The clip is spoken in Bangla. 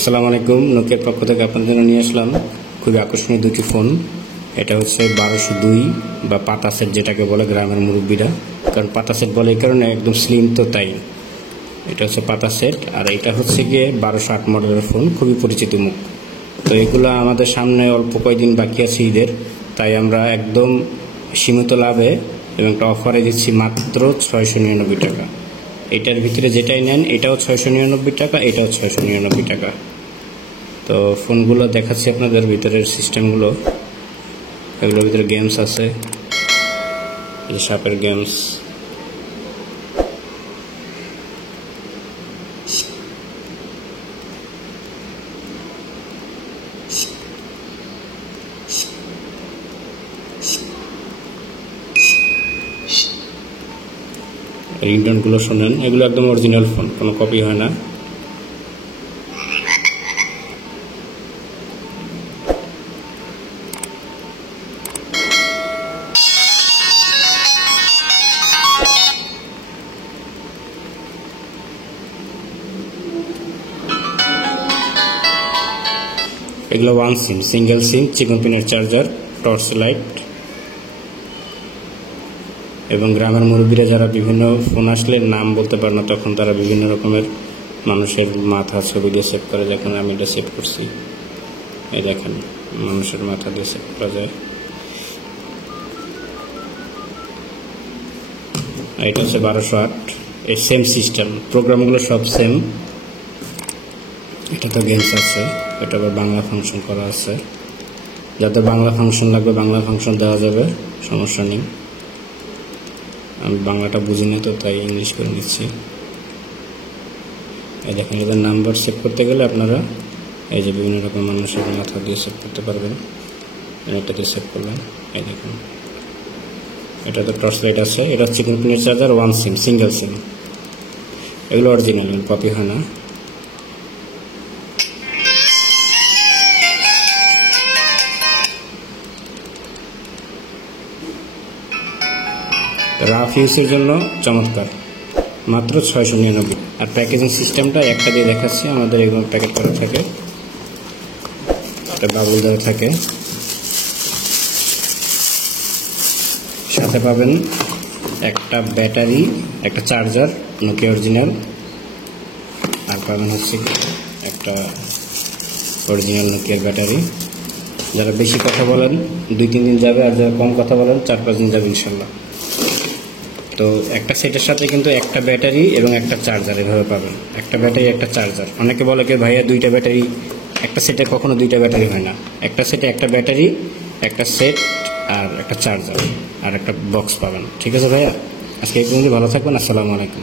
আসসালামু আলাইকুম। নোকিয়ার পক্ষ থেকে আপনাদের জন্য নিয়ে আসলাম খুবই আকর্ষণীয় দুটি ফোন। এটা হচ্ছে 1202 বা পাতা সেট, যেটাকে বলে গ্রামের মুরব্বীরা। কারণ পাতা সেট বলে এই কারণে, একদম স্লিম তো তাই। এটা হচ্ছে পাতা সেট, আর এটা হচ্ছে গিয়ে 1208 মডেলের ফোন, খুবই পরিচিত মুখ। তো এগুলো আমাদের সামনে অল্প কয়েকদিন বাকি আছে ঈদের, তাই আমরা একদম সীমিত লাভে এবং একটা অফারে দিচ্ছি মাত্র 699 টাকা। এটার ভিতরে যেটাই নেন, এটাও 699 টাকা, এটাও 699 টাকা। তো ফোনগুলো দেখাচ্ছি আপনাদের ভিতরের সিস্টেমগুলো। এগুলোর ভিতরে গেমস আছে, সাপের গেমস, রিংটোনগুলো শোনেন। এগুলো একদম অরিজিনাল ফোন, কোনো কপি হয় না। এগুলো ওয়ান সিম, সিঙ্গেল সিম, চিকন পিনের চার্জার, টর্চ লাইট। এবং গ্রামের মুরব্বীরা যারা বিভিন্ন ফোন আসলে নাম বলতে পারে না, তখন তারা বিভিন্ন রকমের মানুষের মাথা ছবি দিয়ে সেভ করে। দেখেন আমি এটা সেভ করছি, এই দেখেন মানুষের মাথা দিয়ে সেভ করা যায়। এটা হচ্ছে 1208, এই সেম সিস্টেম, প্রোগ্রামগুলো সব সেম। এটা তো গেমস আছে, এটা আবার বাংলা ফাংশন করা আছে। যাদের বাংলা ফাংশন লাগবে বাংলা ফাংশন দেওয়া যাবে, সমস্যা নেই। আমি বাংলাটা বুঝি না তো, তাই ইংলিশ করে নিচ্ছি। এই দেখেন, এদের নাম্বার সেভ করতে গেলে আপনারা এই যে বিভিন্ন রকম মানুষের মাথা দিয়ে সেভ করতে পারবেন। এটাতে সেভ করবেন, এই দেখুন এটা তো টর্চ লাইট আছে। এটা চিকন পিনের চার্জার, ওয়ান সিম, সিঙ্গেল সিম। এগুলো অরিজিনাল, কপি হয় না। রাফ ইউজের জন্য চমৎকার, মাত্র 699। আর প্যাকেজিং সিস্টেমটা একটা দিয়ে দেখাচ্ছি। আমাদের এগুলো প্যাকেট করা থাকে, একটা বাবুল দেওয়া থাকে, সাথে পাবেন একটা ব্যাটারি, একটা চার্জার নোকিয়া অরিজিনাল, আর পাবেন হচ্ছে একটা অরিজিনাল নোকিয়ার ব্যাটারি। যারা বেশি কথা বলেন 2-3 দিন যাবে, আর যারা কম কথা বলেন 4-5 দিন যাবে ইনশাল্লাহ। তো একটা সেটের সাথে কিন্তু একটা ব্যাটারি এবং একটা চার্জার এভাবে পাবেন। একটা ব্যাটারি, একটা চার্জার। অনেকে বলে কি ভাইয়া দুইটা ব্যাটারি, একটা সেটে কখনো দুইটা ব্যাটারি হয় না। একটা সেটে একটা ব্যাটারি, একটা সেট, আর একটা চার্জার, আর একটা বক্স পাবেন। ঠিক আছে ভাইয়া, আজকে এই পর্যন্ত। ভালো থাকবেন। আসসালামু আলাইকুম।